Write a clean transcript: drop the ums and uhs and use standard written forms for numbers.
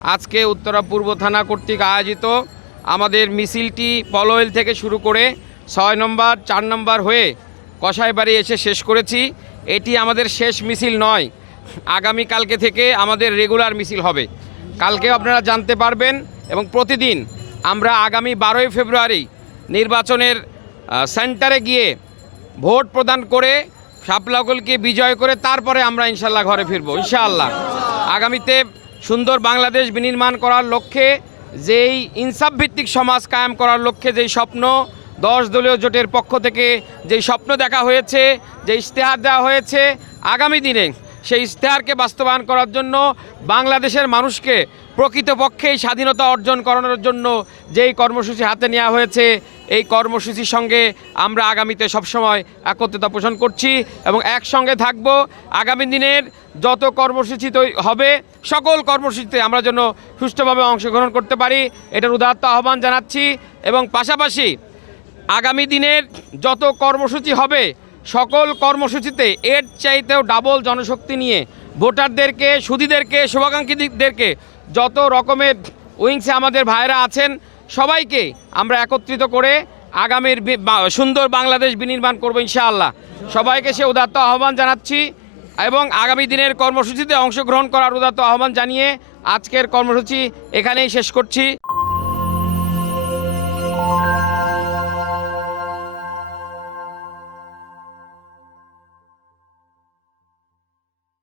আজকে উত্তরা পূর্ব থানা কর্তৃক আয়োজিত আমাদের মিছিলটি পলওয়েল থেকে শুরু করে ৬ নম্বর ৪ নম্বর হয়ে কসাইবাড়ি এসে শেষ করেছি। এটি আমাদের শেষ মিছিল নয়, আগামীকালকে থেকে আমাদের রেগুলার মিছিল হবে। কালকে আপনারা জানতে পারবেন এবং প্রতিদিন আমরা আগামী 12ই ফেব্রুয়ারি নির্বাচনের সেন্টারে গিয়ে ভোট প্রদান করে শাপলাকলকে বিজয় করে তারপরে আমরা ইনশাল্লাহ ঘরে ফিরবো। ইনশাআল্লাহ আগামীতে সুন্দর বাংলাদেশ বিনির্মাণ করার লক্ষ্যে, যেই ইনসাফ ভিত্তিক সমাজ কায়েম করার লক্ষ্যে যেই স্বপ্ন 10 দলীয় জোটের পক্ষ থেকে যেই স্বপ্ন দেখা হয়েছে, যে ইশতেহার দেওয়া হয়েছে, আগামী দিনে সেই ইশতেহারকে বাস্তবায়ন করার জন্য বাংলাদেশের মানুষকে প্রকৃতপক্ষেই স্বাধীনতা অর্জন করানোর জন্য যেই কর্মসূচি হাতে নেওয়া হয়েছে, এই কর্মসূচির সঙ্গে আমরা আগামীতে সবসময় একত্রতা পোষণ করছি এবং একসঙ্গে থাকব। আগামী দিনের যত কর্মসূচি হবে সকল কর্মসূচিতে আমরা যেন সুষ্ঠুভাবে অংশগ্রহণ করতে পারি, এটার উদাত্ত আহ্বান জানাচ্ছি। এবং পাশাপাশি আগামী দিনের যত কর্মসূচি হবে সকল কর্মসূচিতে এর চাইতেও ডাবল জনশক্তি নিয়ে ভোটারদেরকে, সুধীদেরকে, শুভাকাঙ্ক্ষীদেরকে, যত রকমের উইংসে আমাদের ভাইরা আছেন সবাইকে আমরা একত্রিত করে আগামীর সুন্দর বাংলাদেশ বিনির্মাণ করবো ইনশাআল্লাহ। সবাইকে সে উদাত্ত আহ্বান জানাচ্ছি এবং আগামী দিনের কর্মসূচিতে অংশগ্রহণ করার উদাত্ত আহ্বান জানিয়ে আজকের কর্মসূচি এখানেই শেষ করছি।